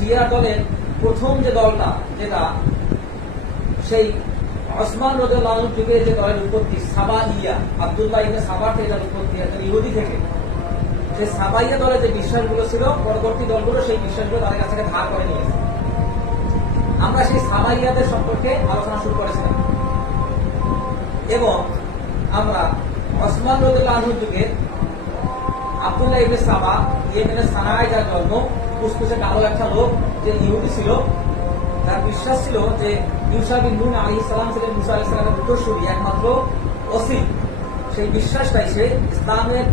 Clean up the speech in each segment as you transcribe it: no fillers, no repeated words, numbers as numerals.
শিয়া দলের প্রথম যে দলটা, যেটা সেই ওসমান রাদিয়াল্লাহু আনহুর যুগে যে দলের উৎপত্তি, সাবাইয়া, আব্দুল্লাহ ইবনে সাবার থেকে এটার উৎপত্তি, একজন ইহুদি থেকে, সেই সাবাইয়া দলের যে বিশ্বাসগুলো ছিল, পরবর্তী দলগুলো সেই বিশ্বাসগুলো তাদের কাছ থেকে ধার করে নিয়েছে। আমরা সেই সাবাইয়াদের সম্পর্কে আলোচনা শুরু করেছিলাম এবং আমরা ওসমান রাদিয়াল্লাহু আনহুর যুগে আব্দুল্লাহ ইবনে সাবা, ইয়েমেনের সানায় যার জন্ম, কুসকুসে কালো একটা লোক যে ইহুদি ছিল, তার বিশ্বাস ছিল যে ইউসা বিন নূন আলাইহিস সালাম ছিলেন মুসা আলাইহিস সালামের উত্তরসূরি, একমাত্র ওসি। সেই বিশ্বাসটাই সে ইসলামের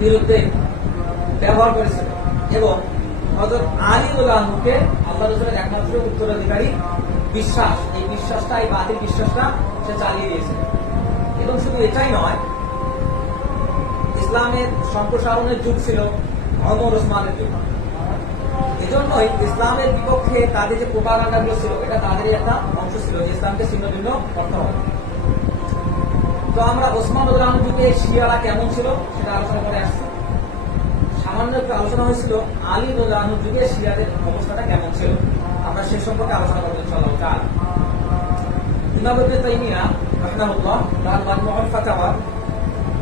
বিরুদ্ধে ব্যবহার করেছিল এবং হযরত আলী রাদিয়াল্লাহু আনহুকে আল্লাহ রাসূলের একমাত্র উত্তরাধিকারী বিশ্বাস, এই বিশ্বাসটা, এই বাতিল বিশ্বাসটা সে চালিয়ে দিয়েছে। এবং শুধু এটাই নয়, ইসলামের সম্প্রসারণের যুগ ছিল ওমর ওসমানের যুগ। এজন্যই ইসলামের বিপক্ষে তাদের যে প্রোপাগান্ডাগুলো ছিল, এটা তাদেরই একটা অংশ ছিল যে ইসলামকে ছিন্ন ভিন্ন করতে হবে। তো আমরা ওসমান রাদিয়াল্লাহু আনহুর যুগে শিয়ারা কেমন ছিল সেটা আলোচনা করে আসছি। সামান্য একটু আলোচনা হয়েছিল আলী রাদিয়াল্লাহু আনহুর যুগে শিয়াদের অবস্থাটা কেমন ছিল, আমরা সে সম্পর্কে আলোচনা করব ইনশাআল্লাহ তাআলা। ইমাম ইবনে তাইমিয়া রাহিমাহুল্লাহ তার মাজমুউল ফাতাওয়া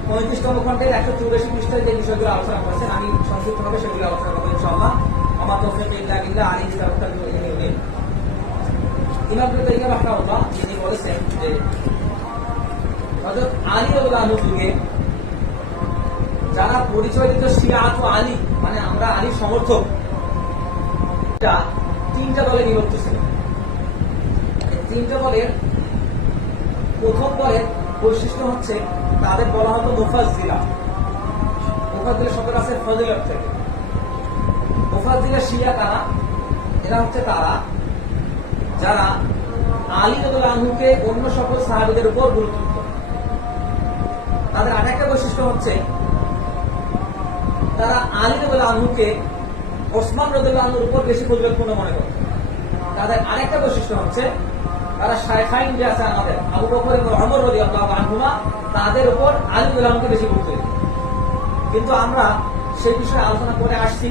35তম খণ্ডের 184 পৃষ্ঠায় যে বিষয়গুলো আলোচনা করেছেন, আমি সংক্ষিপ্তভাবে সেগুলো আলোচনা করব ইনশাআল্লাহ। আমার তৌফিক ইল্লা বিল্লাহ, আলাইহি তাওয়াক্কালতু ওয়া ইলাইহি উনীব। ইমাম ইবনে তাইমিয়া রাহিমাহুল্লাহ তিনি বলেছেন যে হযরত আলী রাদিয়াল্লাহু আনহুর যুগে যারা পরিচয় দিত শিয়াত ও আলী, মানে আমরা আলীর সমর্থক, এটা তিনটা দলে বিভক্ত ছিল। এই তিনটা দলের প্রথম দলের বৈশিষ্ট্য হচ্ছে তাদের বলা হতো মুফাজ্জিলা। মুফাজ্জিলা শব্দটা আছে ফজিলত থেকে। মুফাজ্জিলা শিয়া কারা? এরা হচ্ছে তারা যারা আলী রাদিয়াল্লাহু আনহুকে অন্য সকল সাহাবীদের উপর গুরুত্ব দিত। তাদের আরেকটা বৈশিষ্ট্য হচ্ছে তারা আলী রাদিয়াল্লাহু আনহুকে ওসমান রাদিয়াল্লাহু আনহুর উপর বেশি ফজিলতপূর্ণ মনে করত। তাদের আরেকটা বৈশিষ্ট্য হচ্ছে তারা শায়খাইন যে আছে আমাদের, আবু বকর এবং ওমর রাদিয়াল্লাহু আনহুমা, তাদের উপর আলী রাদিয়াল্লাহু আনহুকে বেশি গুরুত্ব দিত। কিন্তু আমরা সেই বিষয়ে আলোচনা করে আসছি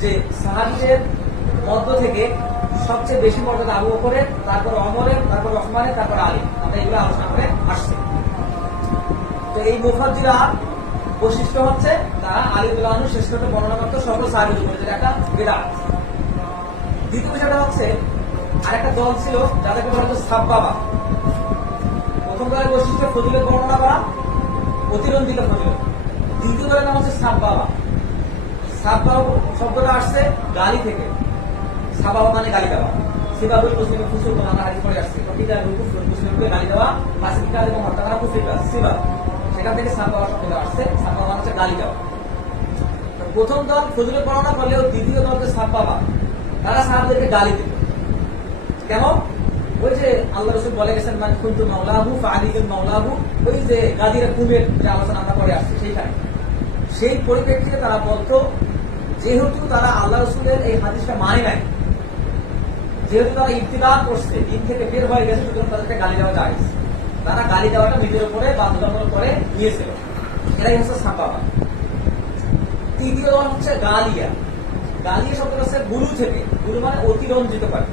যে সাহাবীদের মধ্য থেকে সবচেয়ে বেশি মর্যাদা আবু বকরের, তারপর ওমরের, তারপর ওসমানের, তারপর আলী। আমরা এগুলো আলোচনা করে আসছি। তো এই মুফাজ্জিলার বৈশিষ্ট্য হচ্ছে তারা আলী রাদিয়াল্লাহু আনহু শ্রেষ্ঠত্ব বর্ণনা করত সকল সাহাবীদের উপরে, যেটা একটা বিদআত। দ্বিতীয় বিষয়টা হচ্ছে আরেকটা দল ছিল যাদেরকে বলা হতো সাব্বাবা। প্রথম দলের বৈশিষ্ট্য ফজিলত বর্ণনা করা, অতিরঞ্জিত ফজিলত। দ্বিতীয় দলের নাম হচ্ছে সাব্বাবা। সাব্বাবা শব্দটা আসছে গালি থেকে। সাবাবা মানে গালি দেওয়া। সিবাবুল মুসলিম ফুসুক, আমরা হাদিস পড়ে আসছি। প্রতিটা মুসলিমকে গালি দেওয়া, ফাসিক এবং হত্যা করা কুফরি কাজ, সিবা। সেখান থেকে সাব্বাবা শব্দটা আসছে। সাব্বাবা হচ্ছে গালি দেওয়া। প্রথম দল ফজিলত বর্ণনা করলেও দ্বিতীয় দল যে সাব্বাবা, তারা সাহাবীদেরকে গালি দিত। কেমন? ওই যে আল্লাহ রাসূল বলে গেছেন মান কুনতু মাওলাহু ফাআলিকুল মাওলাহু, ওই যে গাদিরা কুমের যে আলোচনা আমরা করে আসছি সেইখানে। সেই পরিপ্রেক্ষিতে তারা বলতো, যেহেতু তারা আল্লাহ রাসূলের এই হাদিসটা মানে নাই, যেহেতু তারা ইবতিদাত করছে, দিন থেকে বের হয়ে গেছে, সুতরাং তাদেরকে গালি দেওয়া জায়েজ। তারা গালি দেওয়াটা নিজের উপরে বাধ্যতামূলক করে নিয়েছিল। এরাই হচ্ছে সাব্বাবা। তৃতীয় দল হচ্ছে গালিয়া। গালিয়া শব্দটা হচ্ছে গুরু থেকে। গুরু মানে অতিরঞ্জিত করে।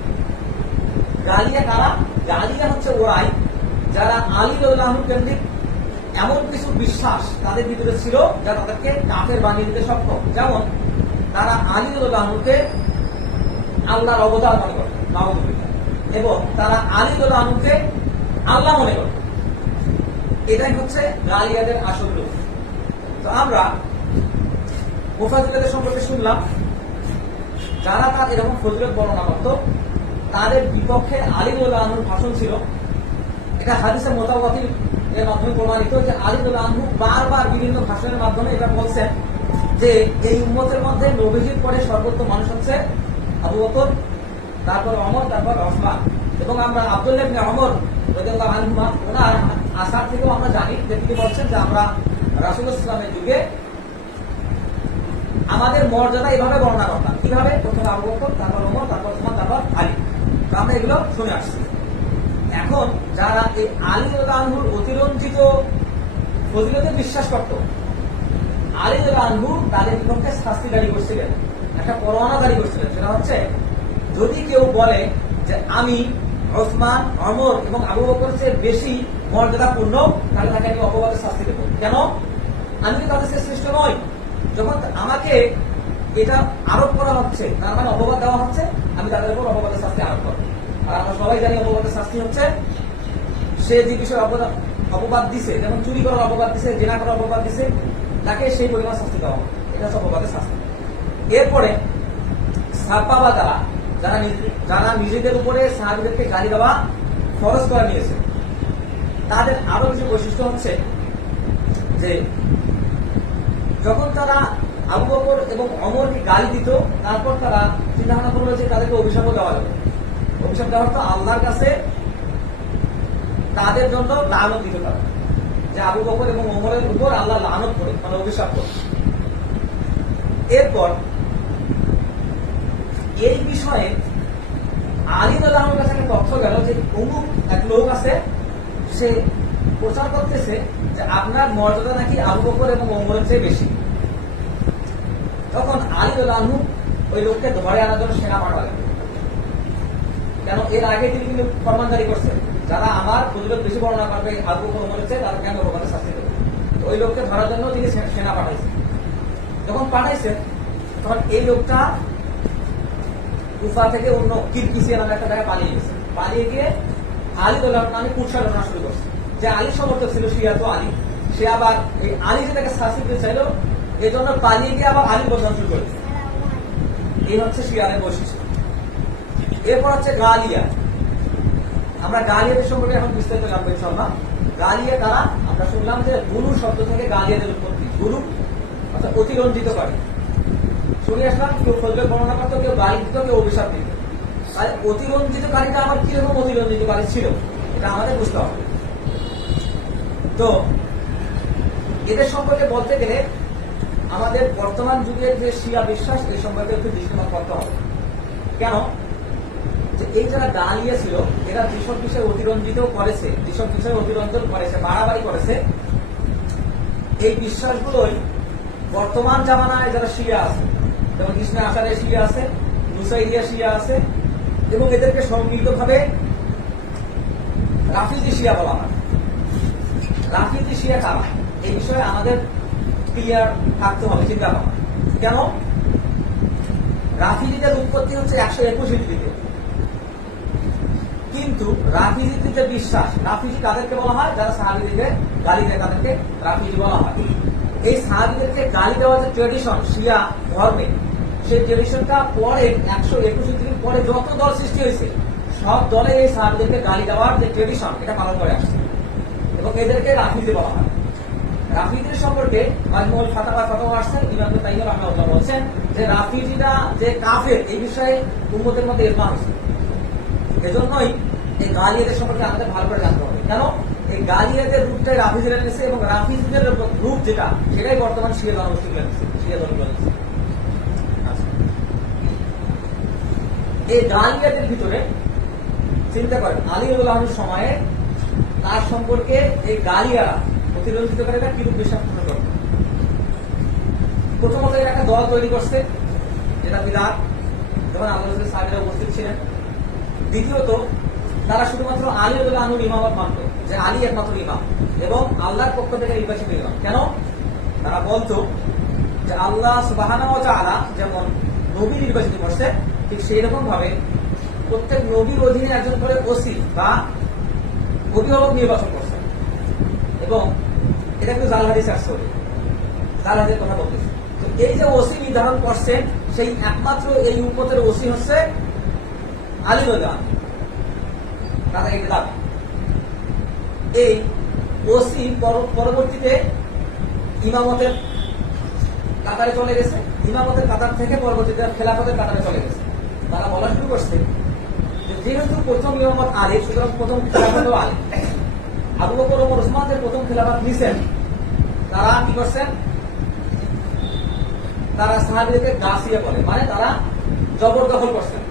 গালিয়া কারা? গালিয়া হচ্ছে ওরাই যারা আলী রাদিয়াল্লাহু আনহু কেন্দ্রিক এমন কিছু বিশ্বাস তাদের ভিতরে ছিল যা তাদেরকে কাফের বানিয়ে দিতে সক্ষম। যেমন তারা আলী রাদিয়াল্লাহু আনহুকে আল্লাহর অবতার মনে করত, নাউযুবিল্লাহ, এবং তারা আলী রাদিয়াল্লাহু আনহুকে আল্লাহ মনে করত। এটাই হচ্ছে গালিয়াদের আসল রূপ। তো আমরা মুফাজ্জিলাদের সম্পর্কে শুনলাম, যারা তার এরকম ফজিলত বর্ণনা করত, তাদের বিপক্ষে আলী রাদিয়াল্লাহু আনহুর ভাষণ ছিল। এটা হাদিসে মুতাওয়াতির এর মাধ্যমে প্রমাণিত যে আলী রাদিয়াল্লাহু আনহু বারবার বিভিন্ন ভাষণের মাধ্যমে এটা বলছেন যে এই উম্মতের মধ্যে নবীজির পরে সর্বোত্তম মানুষ হচ্ছে আবু বকর, তারপর ওমর, তারপর ওসমান। এবং আমরা আব্দুল্লাহ ইবনে ওমর রাদিয়াল্লাহু আনহুমা ওনার আসার থেকেও আমরা জানি যে তিনি বলছেন যে আমরা রাসূলুল্লাহ সাল্লাল্লাহু আলাইহি ওয়াসাল্লামের যুগে আমাদের মর্যাদা এভাবে বর্ণনা করতাম। কিভাবে? প্রথমে আবু বকর, তারপর ওমর, তারপর ওসমান, তারপর আলী। আমরা এগুলো শুনে আসছি। এখন যারা এই আলী রাদিয়াল্লাহু আনহুর অতিরঞ্জিত ফজিলতে বিশ্বাস করত, আলী রাদিয়াল্লাহু আনহু তাদের বিপক্ষে শাস্তি দাবি করছিলেন একটা পরোয়ানা জারি করছিলেন, সেটা হচ্ছে যদি কেউ বলে যে আমি ওসমান, ওমর এবং আবু বকর চেয়ে বেশি মর্যাদাপূর্ণ, তাহলে তাকে আমি অপবাদের শাস্তি দেবো। কেন? আমি তো তাদের চেয়ে শ্রেষ্ঠ নই। যখন আমাকে এটা আরোপ করা হচ্ছে, তার মানে অপবাদ দেওয়া হচ্ছে, আমি তাদের উপর অপবাদের শাস্তি আরোপ করবো। আর আমরা সবাই জানি অপবাদের শাস্তি হচ্ছে সে যে বিষয়ে অপবাদ দিছে, যেমন চুরি করার অপবাদ দিছে, জেনা করার অপবাদ দিছে, তাকে সেই পরিমাণ শাস্তি দেওয়া হবে। এটা হচ্ছে অপবাদের শাস্তি। এরপরে সাপা বা যারা নিজেদের উপরে সাহাবীদেরকে গালি দেওয়া ফরজ করে নিয়েছে, তাদের আরো কিছু বৈশিষ্ট্য হচ্ছে যে যখন তারা আবু বকর এবং ওমরকে গালি দিত, তারপর তারা চিন্তা ভাবনা করলো যে তাদেরকে অভিশাপও দেওয়া যাবে। অভিশাপ দেওয়ার তো আল্লাহর কাছে তাদের জন্য লানত দিতে পারে, যে আবু বকর এবং ওমরের উপর আল্লাহ লানত করে, মানে অভিশাপ করে। এরপর এই বিষয়ে আলী রাদিয়াল্লাহু কাছে একটা তথ্য গেল যে অমুক এক লোক আছে, সে প্রচার করতেছে যে আপনার মর্যাদা নাকি আবু বকর এবং ওমরের চেয়ে বেশি। তখন আলী রাদিয়াল্লাহু ওই লোককে ধরে আনার জন্য সেনা পাঠালেন। কেন? এর আগে তিনি কিন্তু ফরমান জারি করছেন, যারা আমার ফজিলত বেশি বর্ণনা করবে আবু বকর ওমরের চেয়ে, তাদেরকে আমি অপবাদের শাস্তি দেব। ওই লোককে ধরার জন্য তিনি সেনা পাঠাইছেন। যখন পাঠাইছেন, তখন এই লোকটা কুফা থেকে অন্য কিরকিসিয়া নামে একটা জায়গায় পালিয়ে গেছে। পালিয়ে গিয়ে আলী রাদিয়াল্লাহু নামে কুৎসারণা শুরু করছে। যে আলী সমর্থক ছিল, শিয়া তো আলী, সে আবার এই আলী যে তাকে শাস্তি দিতে চাইল, এই জন্য পালিয়ে গিয়ে আবার আলী বদনাম শুরু করেছে। এই হচ্ছে শিয়ারের বৈশিষ্ট্য। এরপর হচ্ছে গালিয়া। আমরা গালিয়াদের সম্পর্কে এখন বিস্তারিত জানবো ইনশাআল্লাহ। গালিয়া কারা? আমরা শুনলাম যে গুরু শব্দ থেকে গালিয়াদের উৎপত্তি। গুরু অর্থাৎ অতিরঞ্জিত করে। শুনে আসলাম কেউ ফজলের বর্ণনা করতো, কেউ গালি দিত, কেউ অভিশাপ দিত। তাহলে অতিরঞ্জিতকারীটা আমার কিরকম অতিরঞ্জিতকারী ছিল, এটা আমাদের বুঝতে হবে। তো এদের সম্পর্কে বলতে গেলে আমাদের বর্তমান যুগের যে শিয়া বিশ্বাস, এই সম্পর্কে একটু দৃষ্টিপাত করতে হবে। কেন? যে এই যারা গালিয়া ছিল, এরা যেসব বিষয়ে অতিরঞ্জিত করেছে, যেসব বিষয়ে অতিরঞ্জন করেছে, বাড়াবাড়ি করেছে, এই বিশ্বাসগুলোই বর্তমান জামানায় যারা শিয়া আছে, যেমন ইসনা আশারে শিয়া আছে, নুসাইরিয়া শিয়া আছে, এবং এদেরকে সম্মিলিতভাবে রাফিজি শিয়া বলা হয়। রাফিজি শিয়া কারা, এই বিষয়ে আমাদের ক্লিয়ার থাকতে হবে, চিন্তা ভাবনা। কেন? রাফিজিদের উৎপত্তি হচ্ছে 121 হিজরিতে, কিন্তু রাফিজিদের যে বিশ্বাস, রাফিজি কাদেরকে বলা হয়? যারা সাহাবীদেরকে গালি দেয় তাদেরকে রাফিজি বলা হয়। এই সাহাবীদেরকে গালি দেওয়ার যে ট্রেডিশন শিয়া ধর্মে, সেই ট্রেডিশনটা পরে 121 হিজরির পরে যত দল সৃষ্টি হয়েছে, সব দলে এই সাহাবীদেরকে গালি দেওয়ার যে ট্রেডিশন, এটা পালন করে আসছে, এবং এদেরকে রাফিজি বলা হয়। রাফিজির সম্পর্কে মাজমুল ফাতাওয়া আসছেন, ইমাম ইবনে তাইমিয়া রাহিমাহুল্লাহ বলছেন যে রাফিজিরা যে কাফের, এই বিষয়ে উম্মতের মধ্যে ইজমা হয়েছে। এজন্যই এই গালিয়াদের সম্পর্কে আমাদের ভালো করে জানতে হবে। কেন? এই গালিয়াদের রূপটাই রাফিজিরা নিয়েছে, এবং রাফিজিদের রূপ যেটা, সেটাই বর্তমান শিয়া জনগোষ্ঠীগুলো নিয়েছে, শিয়া দলগুলো নিয়েছে। এই গালিয়াদের ভিতরে চিন্তা করেন, আলী রাদিয়াল্লাহু সময়ে তার সম্পর্কে এই গালিয়ারা অতিরঞ্জিতকারীরা কিরূপ বিশ্বাস করতে করত। প্রথমত এরা একটা দল তৈরি করছে, যেটা বিদাত, যখন আল্লাহ রাসূলের সাহাবীরা উপস্থিত ছিলেন। দ্বিতীয়ত, তারা শুধুমাত্র আলী রাদিয়াল্লাহু ইমামত মানত, যে আলী একমাত্র ইমাম এবং আল্লাহর পক্ষ থেকে নির্বাচিত ইমাম। কেন? তারা বলতো যে আল্লাহ সুবহানাহু ওয়া তাআলা যেমন নবী নির্বাচিত করছে, ঠিক সেই রকম ভাবে প্রত্যেক নবীর অধীনে একজন করে ওসি বা অভিভাবক নির্বাচন করছে। এবং এটা কিন্তু জাল হাদিস আসছে, জাল হাদিসের কথা বলতেছে। তো এই যে ওসি নির্ধারণ করছেন, সেই একমাত্র এই উম্মতের ওসি হচ্ছে আলী রাদিয়াল্লাহু আনহু। তাদের এই দাবি। এই ওসি পরবর্তীতে ইমামতের কাতারে চলে গেছে, ইমামতের কাতার থেকে পরবর্তীতে খেলাফতের কাতারে চলে গেছে। তারা বলা শুরু করছে যেহেতু প্রথম ইমামত আলী, সুতরাং প্রথম খেলাফত আলী। আবু বকর ওমর ওসমানের প্রথম খেলাফত নিছেন, তারা কি করছেন? তারা সাহাবীদেরকে গাসিয়া বলে, মানে তারা জবরদখল করছেন,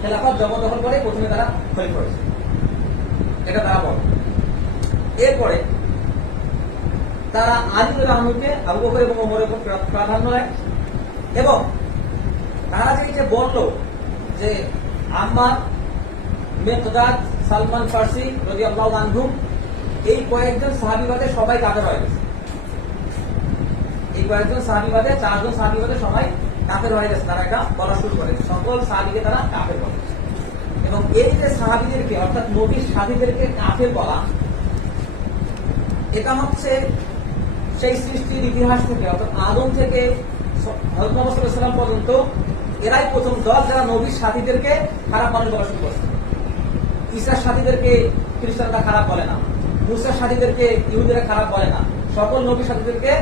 খেলাফত জবরদখল করে প্রথমে তারা খলিফা হয়েছে, এটা তারা বলে। এরপরে তারা আলী রাদিয়াল্লাহু আনহুকে আবু বকর এবং ওমরের উপর প্রাধান্য দেয়, এবং তারা যে বললো যে আম্মার, মিকদাদ, সালমান ফার্সি রাদিয়াল্লাহু আনহুম, এই কয়েকজন সাহাবী বাদে সবাই কাফের হয়ে গেছে। এই কয়েকজন সাহাবী বাদে, 4 জন সাহাবী বাদে সবাই কাফের হয়ে গেছে। তারা এটা বলা শুরু করে, সকল সাহাবীকে তারা কাফের বলে। এবং এই যে সাহাবীদেরকে অর্থাৎ নবীর সাথীদেরকে কাফের বলা, এটা হচ্ছে সেই সৃষ্টির ইতিহাস থেকে অর্থাৎ আদম থেকে হযরত মুহাম্মদ সাল্লাল্লাহু আলাইহি ওয়াসাল্লাম পর্যন্ত এরাই প্রথম দল যারা নবীর সাথীদেরকে খারাপ মানুষ বলা শুরু করছে। ঈসার সাথীদেরকে খ্রিস্টানরা খারাপ বলে না, মুসার সাথীদেরকে ইহুদিরা খারাপ বলে না, সকল নবীর সাথীদেরকে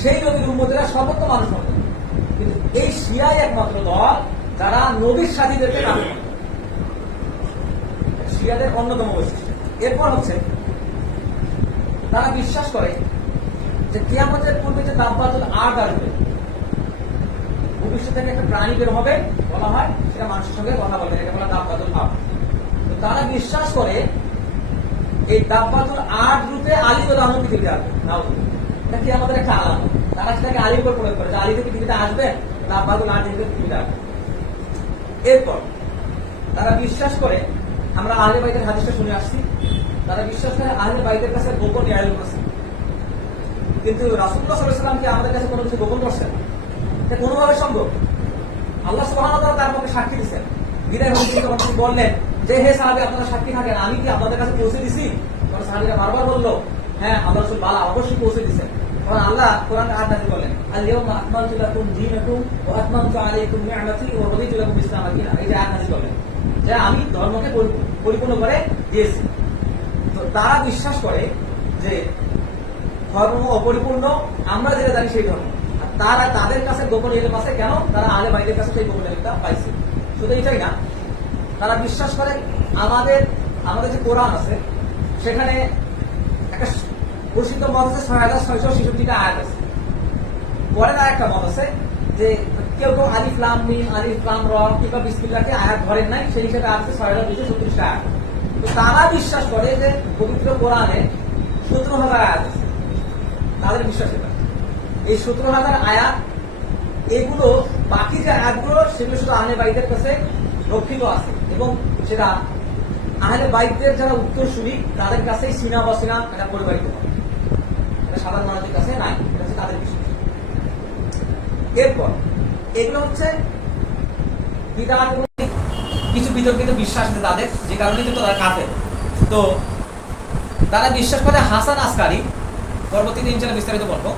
সেই নবীর উম্মতেরা সর্বোত্তম মানুষ বলে। কিন্তু এই শিয়াই একমাত্র দল যারা নবীর সাথীদেরকে কাফের বলে। শিয়াদের অন্যতম বৈশিষ্ট্য। এরপর হচ্ছে তারা বিশ্বাস করে যে কিয়ামতের পূর্বে যে দাব্বাতুল আরদ আসবে, ভবিষ্যৎ থেকে একটা প্রাণী বের হবে, বলা হয় সেটা মানুষের সঙ্গে কথা বলবে, এটা বলা দাব্বাতুল আরদ। তো তারা বিশ্বাস করে এই দাব্বাতুল আরদ রূপে আলী রাদিয়াল্লাহু আনহু পৃথিবীতে আসবে। এটা কিয়ামতের একটা আলামত। তারা সেটাকে আলীর উপর প্রয়োগ করে যে আলী পৃথিবীতে আসবেন, দাব্বাতুল আরদ রূপে পৃথিবীতে আসবে। এরপর তারা বিশ্বাস করে, আমরা আহলে বাইতের হাদিসটা শুনে আসছি, তারা বিশ্বাস করে আহলে বাইতের কাছে গোপন ইলম আছে। কিন্তু রাসূলুল্লাহ সাল্লাল্লাহু আলাইহি ওয়াসাল্লাম কি আমাদের কাছে কোনো কিছু গোপন করছেন? এটা কোনোভাবে সম্ভব? আল্লাহ সুবহানাহু ওয়া তাআলা তার পক্ষে সাক্ষী দিয়েছেন। বিদায় হতে যখন তিনি বললেন যে হে সাহাবী আপনারা সাক্ষী থাকেন, আমি কি আপনাদের কাছে পৌঁছে দিছি? তখন সাহাবীরা বারবার বললো হ্যাঁ আল্লাহ রাসূল বালা অবশ্যই পৌঁছে দিয়েছেন। তখন আল্লাহ কোরআনে আয়াত নাযিল করলেন, আল ইয়াউমা আকমালতু লাকুম দীনাকুম ওয়া আতমামতু আলাইকুম নি'মাতি ওয়া রাদিতু লাকুম ইসলাম দীনা। এই যে আয়াত নাযিল করলেন যে আমি ধর্মকে পরিপূর্ণ করে দিয়েছি। তো তারা বিশ্বাস করে যে ধর্ম অপরিপূর্ণ, আমরা যেটা জানি সেই ধর্ম। আর তারা তাদের কাছে গোপন ইলম আছে। কেন? তারা আহলে বাইতের কাছে সেই গোপন ইলমটা পাইছে। শুধু এটাই না, তারা বিশ্বাস করে আমাদের যে কোরআন আছে সেখানে একটা প্রসিদ্ধ মত আছে 6666টা আয়াত আছে। পরে আর একটা মত আছে যে কেউ কেউ আলিফ লাম মিম, আলিফ লাম র কিংবা বিসমিল্লাহকে আয়াত ধরেন নাই, সেই হিসেবে আছে 6236টা আয়াত। তো তারা বিশ্বাস করে যে পবিত্র কোরআনে 17,000 আয়াত আছে। তাদের বিশ্বাস এটা এই 17,000 আয়াত, এগুলো বাকি যে আয়াতগুলো সেগুলো শুধু আহলে বাইতের কাছে রক্ষিত আছে এবং সেটা আহলে বাইতের যারা উত্তরসূরি তাদের কাছেই সিনা বসিনা এটা পরিবাহিত হয়, এটা সাধারণ মানুষের কাছে নাই। এটা হচ্ছে তাদের বিশ্বাস। এরপর এগুলো হচ্ছে বিদআত, কিছু বিতর্কিত বিশ্বাস আছে তাদের, যে কারণে কিন্তু তারা কাফের। তো তারা বিশ্বাস করে হাসান আসকারী, পরবর্তীতে ইনশাআল্লাহ বিস্তারিত বলবো,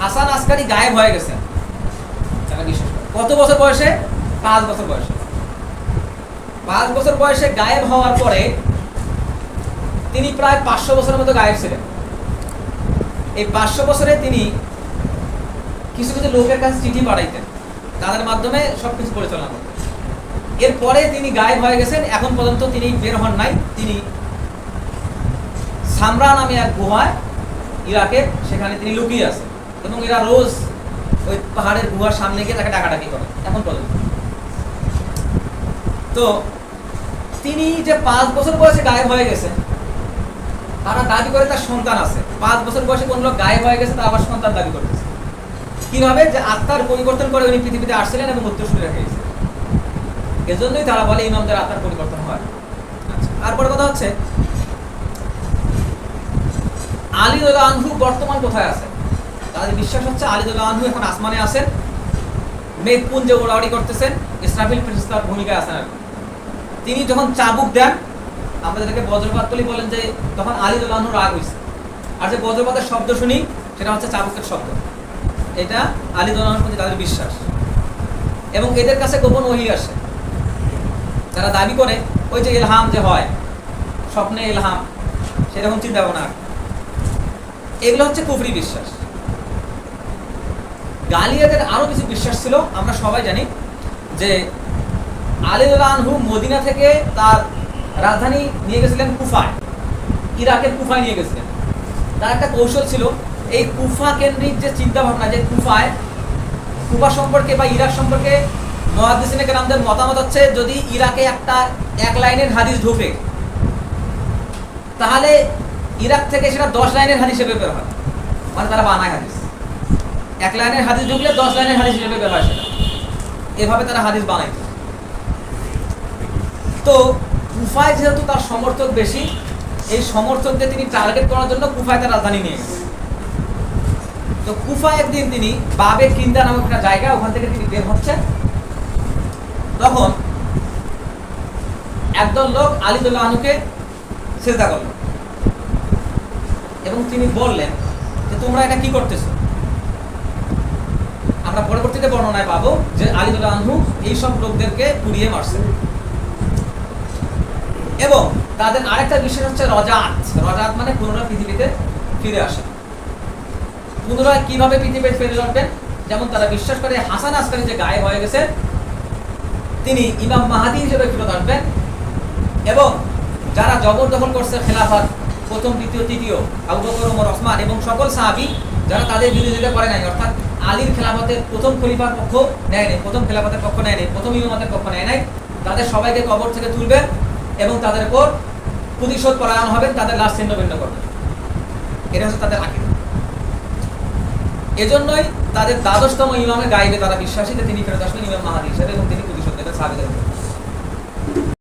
হাসান আসকারী গায়েব হয়ে গেছেন। তারা বিশ্বাস করে কত বছর বয়সে? 5 বছর বয়সে। 5 বছর বয়সে গায়েব হওয়ার পরে তিনি প্রায় 500 বছরের মতো গায়েব ছিলেন। এই 500 বছরে তিনি কিছু কিছু লোকের কাছে চিঠি পাঠাইতেন, তাদের মাধ্যমে সবকিছু পরিচালনা করতেন। এরপরে তিনি গায়েব হয়ে গেছেন। এখন পর্যন্ত তিনি বের হন নাই। তিনি সামরা নামে এক গুহায় ইরাকের, সেখানে তিনি লুকিয়ে আছেন এবং এরা রোজ ওই পাহাড়ের গুহার সামনে গিয়ে তাকে ডাকাডাকি করে এখন পর্যন্ত। তো তিনি যে 5 বছর বয়সে গায়েব হয়ে গেছেন, তারা দাবি করে তার সন্তান আছে। 5 বছর বয়সে কোন লোক গায়েব হয়ে গেছে, তার আবার সন্তান দাবি করতেছে। কিভাবে? যে আত্মার পরিবর্তন করে উনি পৃথিবীতে আসছিলেন এবং উত্তরসূরি রেখে গেছেন। এজন্যই তারা বলে ইমামদের আত্মার পরিবর্তন হয়। আচ্ছা, আর বড় কথা হচ্ছে আলী রাদিয়াল্লাহু আনহু বর্তমান কোথায় আছে? তাদের বিশ্বাস হচ্ছে আলী রাদিয়াল্লাহু আনহু এখন আসমানে আছেন, মেঘপুঞ্জে ওড়াউড়ি করতেছেন, ইসরাফিল ফেরেশতার ভূমিকায় আছেন। তিনি যখন চাবুক দেন, আমরা যেটাকে বজ্রপাত বলি, বলেন যে তখন আলী রাদিয়াল্লাহু আনহু রাগ হয়েছে। আর যে বজ্রপাতের শব্দ শুনি সেটা হচ্ছে চাবুকের শব্দ। এটা আলী রাদিয়াল্লাহু আনহুর প্রতি তাদের বিশ্বাস। এবং এদের কাছে গোপন ওহী আসে। যারা দাবি করে ওই যে ইলহাম যে হয়, স্বপ্নে ইলহাম, সেরকম চিন্তা ভাবনা, এগুলো হচ্ছে কুফরি বিশ্বাস। গালিয়াদের আরো কিছু বিশ্বাস ছিল। আমরা সবাই জানি যে আলী রাদিয়াল্লাহু আনহু মদিনা থেকে তার রাজধানী নিয়ে গেছিলেন কুফায়, ইরাকের কুফায় নিয়ে গেছিলেন। তার একটা কৌশল ছিল, এই কুফা কেন্দ্রিক যে চিন্তা ভাবনা, যে কুফা সম্পর্কে বা ইরাক সম্পর্কে মুহাদ্দিসিনে কেরামদের মতামত হচ্ছে যদি ইরাকে এক লাইনের হাদিস ঢোকে তাহলে ইরাক থেকে সেটা 10 লাইনের হাদিস হিসেবে বের হয়। মানে তারা বানায় হাদিস, 1 লাইনের হাদিস ঢুকলে 10 লাইনের হাদিস হিসেবে বের হয় সেটা। এভাবে তারা হাদিস বানাইত। তো কুফায় যেহেতু তার সমর্থক বেশি, এই সমর্থকদের তিনি টার্গেট করার জন্য কুফায় তার রাজধানী নিয়ে গেছেন। তো কুফায় একদিন তিনি বাবে কিন্দা নামক একটা জায়গা, ওখান থেকে তিনি বের হচ্ছেন, তখন একদল লোক আলী রাদিয়াল্লাহু আনহুকে সিজদা করল এবং তিনি বললেন যে তোমরা এটা কি করতেছো। আমরা পরবর্তীতে বর্ণনায় পাবো যে আলী রাদিয়াল্লাহু আনহু এইসব লোকদেরকে পুড়িয়ে মারছেন। এবং তাদের আরেকটা বিষয় হচ্ছে রজাত। রজাত মানে পুনরায় পৃথিবীতে ফিরে আসা। পুনরায় কিভাবে পৃথিবীতে ফিরে আসবেন? যেমন তারা বিশ্বাস করে হাসান আসকারী যে গায়েব হয়ে গেছে তিনি ইমাম মাহাদি হিসেবে ফিরত আসবেন, এবং যারা জবরদখল করছে খেলাফত প্রথম, দ্বিতীয়, তৃতীয় আবু বকর, ওমর, ওসমান এবং সকল সাহাবী যারা তাদের বিরোধিতা করে নাই, অর্থাৎ আলীর খেলাফতের প্রথম খলিফার পক্ষ নেয় নাই, প্রথম খেলাফতের পক্ষ নেয় নাই, প্রথম ইমামতের পক্ষ নেয় নাই, তাদের সবাইকে কবর থেকে তুলবেন এবং তাদের উপর প্রতিশোধ পরায়ণ হবেন, তাদের লাশ ছিন্ন ভিন্ন করবেন। এটা হচ্ছে তাদের আকীদা। এজন্যই তাদের দ্বাদশতম ইমামে গায়েবে তারা বিশ্বাসী যে তিনি ফেরত আসবেন ইমাম মাহাদি হিসেবে এবং তিনি প্রতিশোধ নেবেন সাহাবীদের উপর।